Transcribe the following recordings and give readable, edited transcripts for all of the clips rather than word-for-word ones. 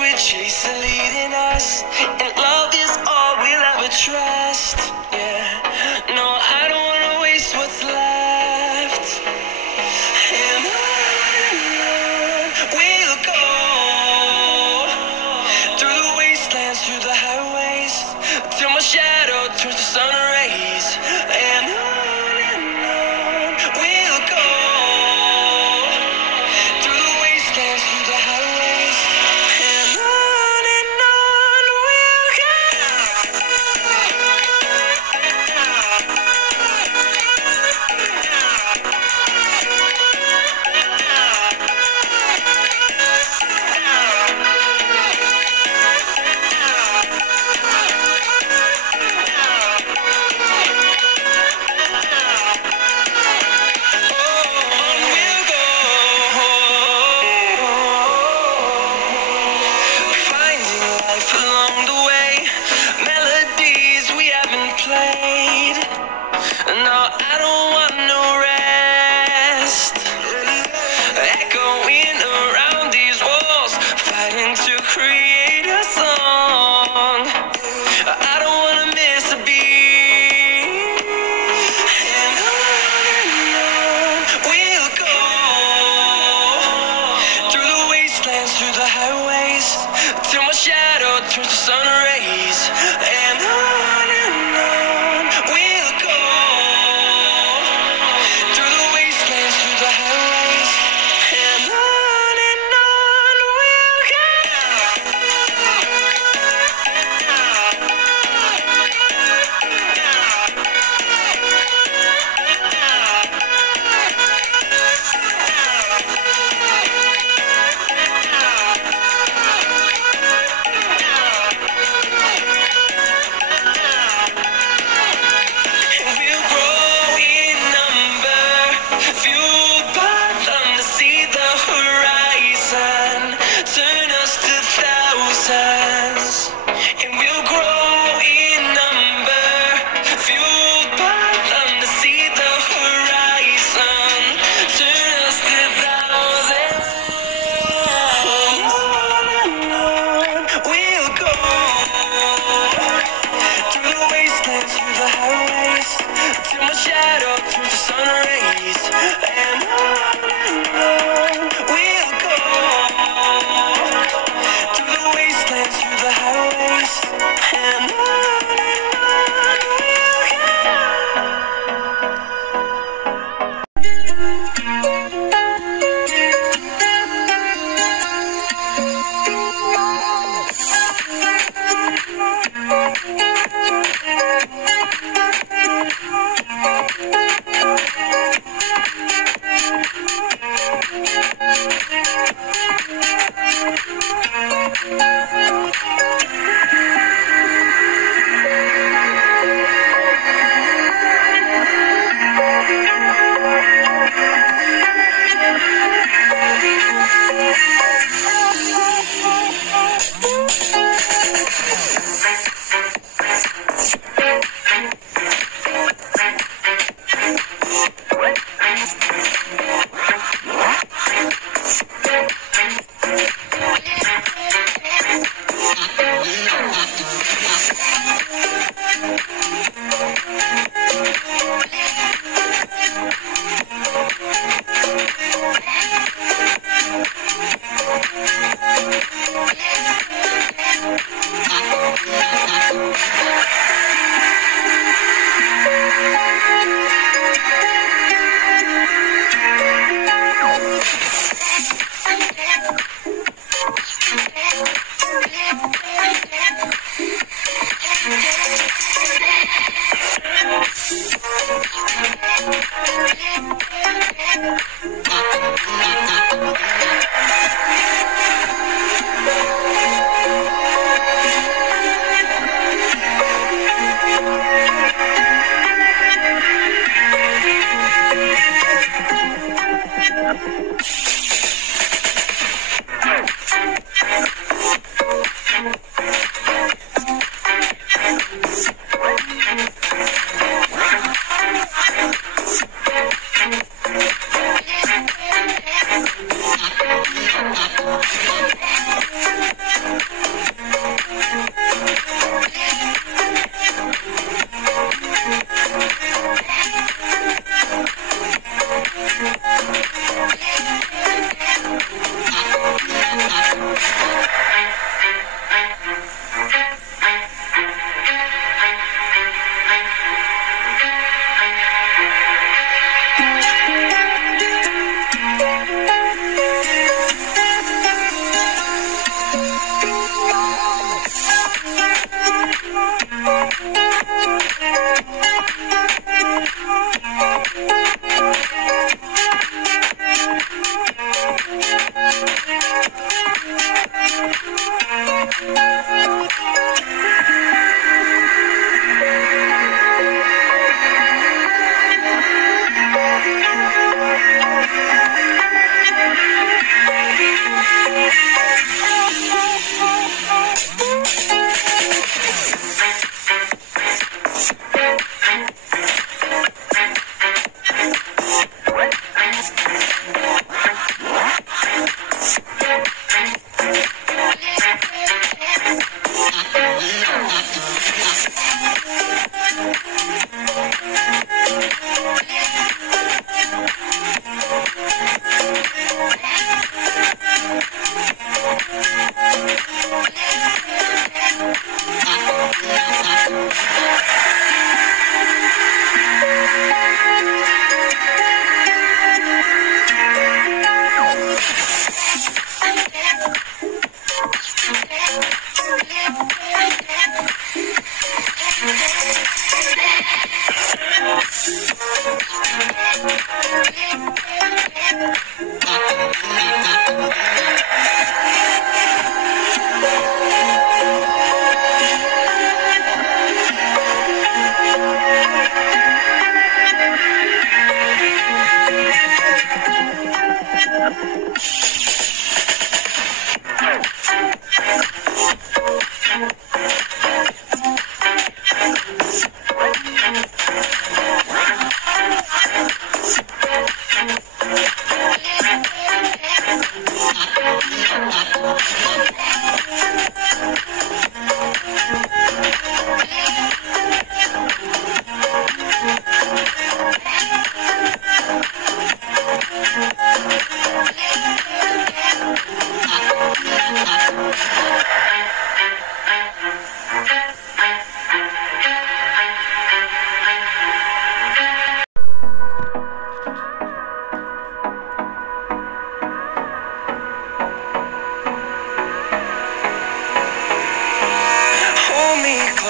we chase are leading us, and love is all we'll ever trust. Yeah, no, I don't wanna waste what's left. And on we'll go, through the wastelands, through the highways, till my shadow turns to sun rays. And on we'll go, through the wastelands, through the highways, and on we'll go.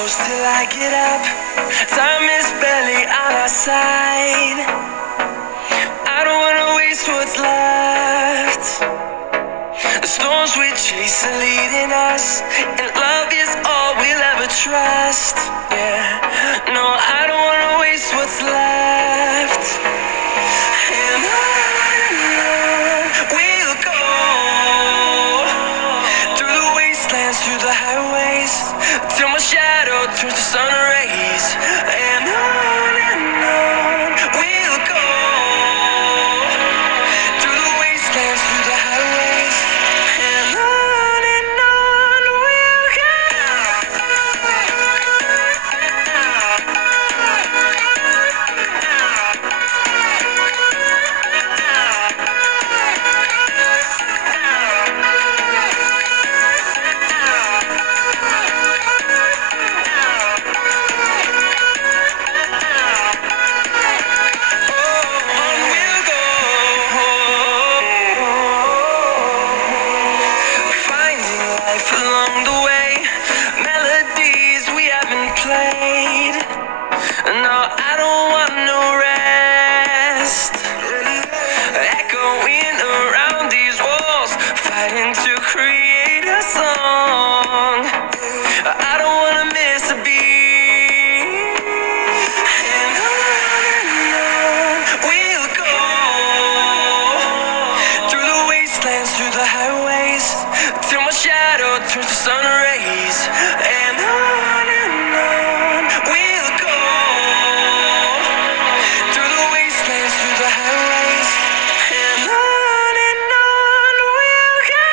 close till I get up. Time is barely on our side. I don't wanna waste what's left. The storms we chase are leading us, and love is all we'll ever trust. Yeah, no, I don't wanna waste what's left. And on we'll go, through the wastelands, through the highways, till my shadow turns to sun rays. And on we'll go, through the wastelands, through the highways, and on we'll go. Along the way, melodies we haven't played. No, I don't want no rest. Echoing around these walls, fighting to create a song. I don't wanna miss a beat. And on we'll go, through the wastelands, through the highways, till my shadow turns to sun rays. And on we'll go, through the wastelands, through the highways, and on we'll go.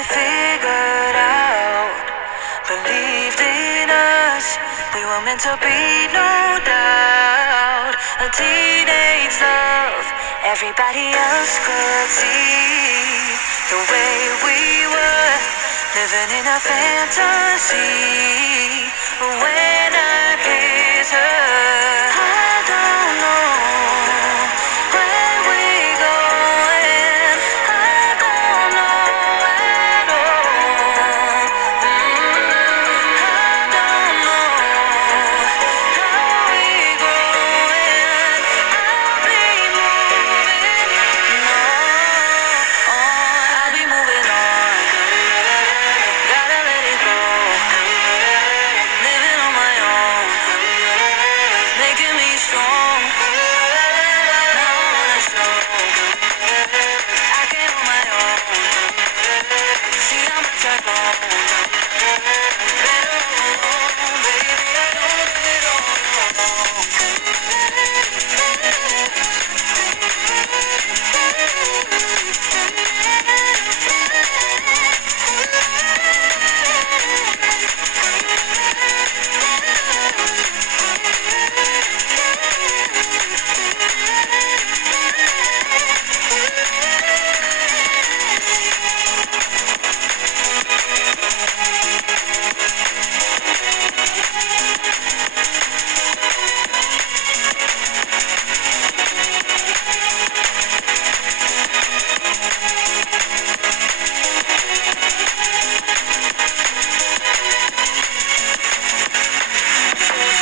it figured out. Believed in us, we were meant to be, no doubt. A teenage love, everybody else could see the way we were, living in a fantasy. When I kiss her, I don't know where we're going. I don't know at all. I don't know how we're going. I'll be moving on. I'll be moving on. Gotta let it go. Living on my own, making me strong. Now I wanna show I can on my own. See how much I've grown. Better alone, baby. I don't do it all alone.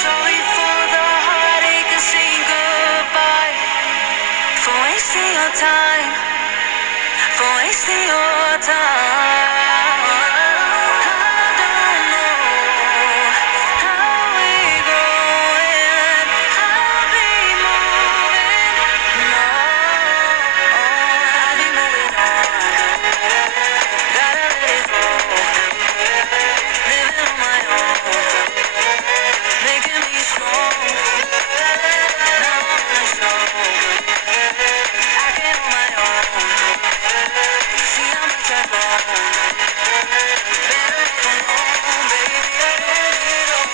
Sorry for the heartache and saying goodbye, for wasting your time, for wasting your time. I don't know how we're going. I'll be moving on. I'll be moving on. Gotta let it go. Living on my own, making me strong. Now I wanna show I can on my own. See how much I've grown. Better alone, baby. I don't do it all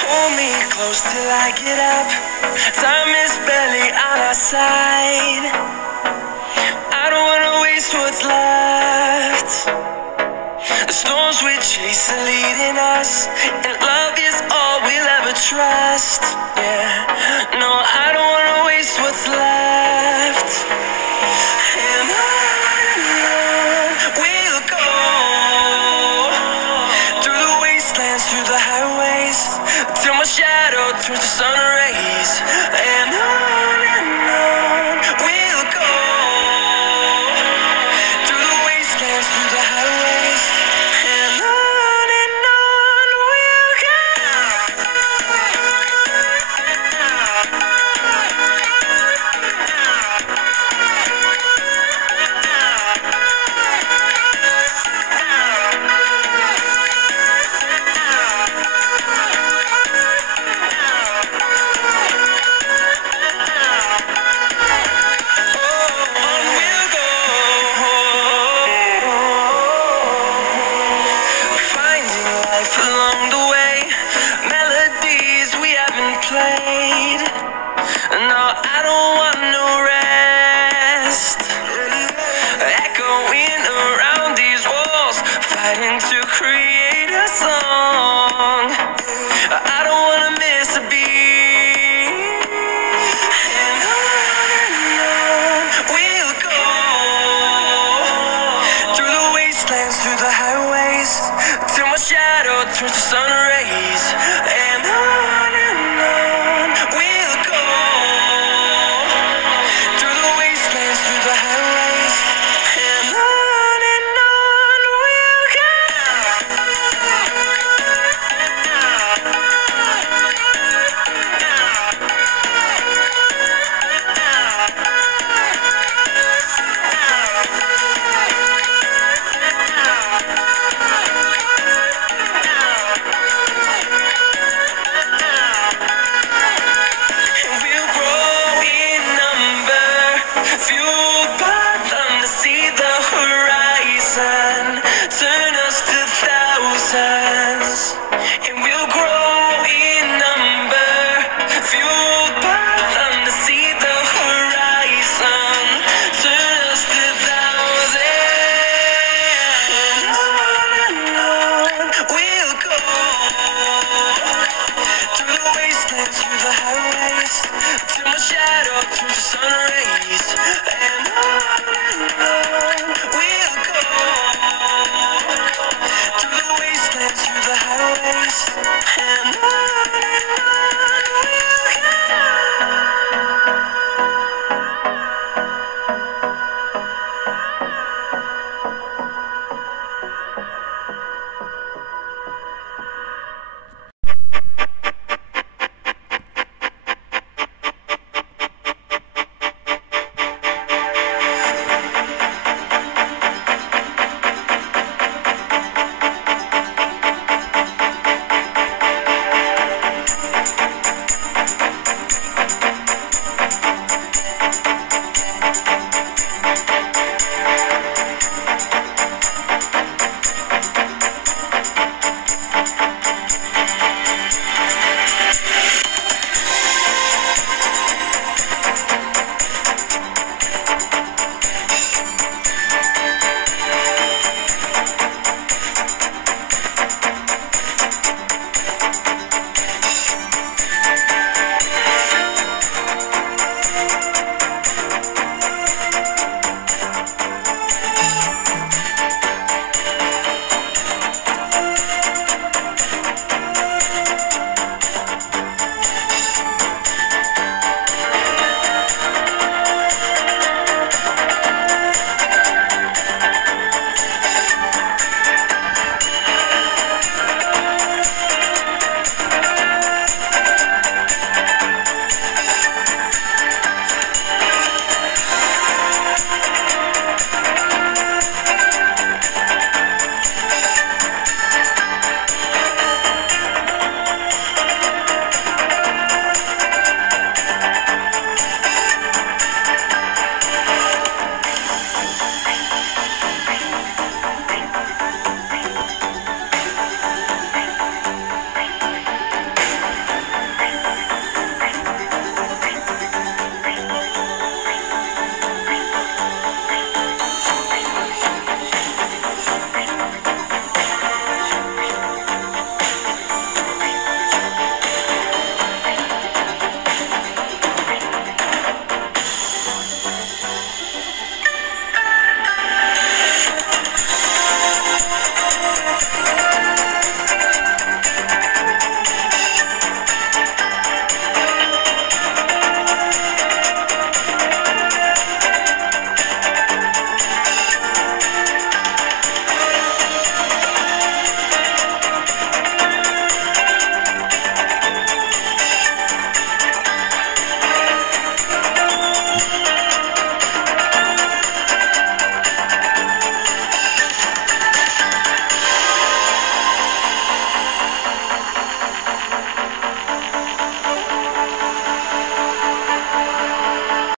Hold me close till I get up. Time is barely on our side. I don't wanna waste what's left. The storms we chase are leading us, and love is all we'll ever trust. Yeah, no, I don't wanna waste what's left. And on we'll go, through the wastelands, through the highways, till my shadow turns to sun rays. And on we'll go, through the wastelands, through the highways. And on we'll go. turns to sun